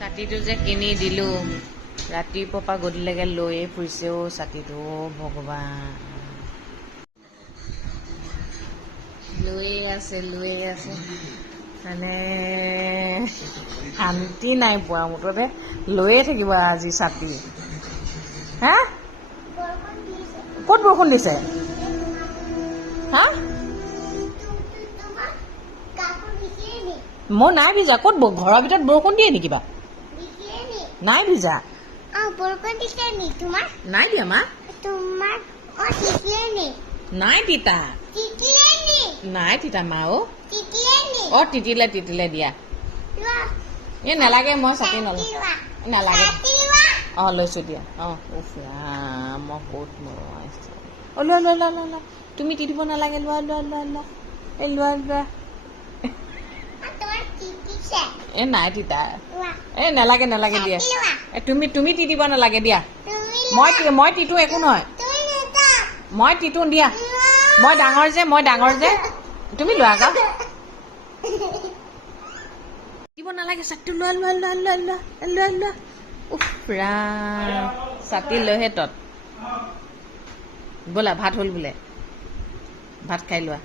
ছাতিটো যে কিনি দিলোঁ ৰাতিপুৱাৰ পৰা গধূলিলৈকে লৈয়ে ফুৰিছে অ' ছাতিটো ভগৱান লৈয়ে আছে মানে শান্তি নাই পোৱা মুঠতে লৈয়ে থাকিব আজি ছাতি হা ক'ত বৰষুণ দিছে হা মই নাই ভিজা ক'ত ঘৰৰ ভিতৰত বৰষুণ দিয়ে নেকি বা নাই ভিজা নাই দিয়া মা নাই তিতা নাই তিতা মা অ' তিতিলে দিয়া এই নালাগে মই ছাতি নালাগে অঁ লৈছোঁ দিয়া অঁ উফ ৰাম মই ক'ত মৰাইছোঁ অ' লোৱা তুমি তিতিব নালাগে লোৱা এই লোৱা এ নাই তিতা এ নালাগে দিয়া তুমি তিতিব নালাগে দিয়া মই তিতো একো নহয় মই তিতো দিয়া মই ডাঙৰ যে তুমি লোৱা আকৌ তিতিব নালাগে ছাতিটো লোৱা উফ ৰাম ছাতি লৈহে তত ব'লা ভাত হ'ল বোলে ভাত খাই লোৱা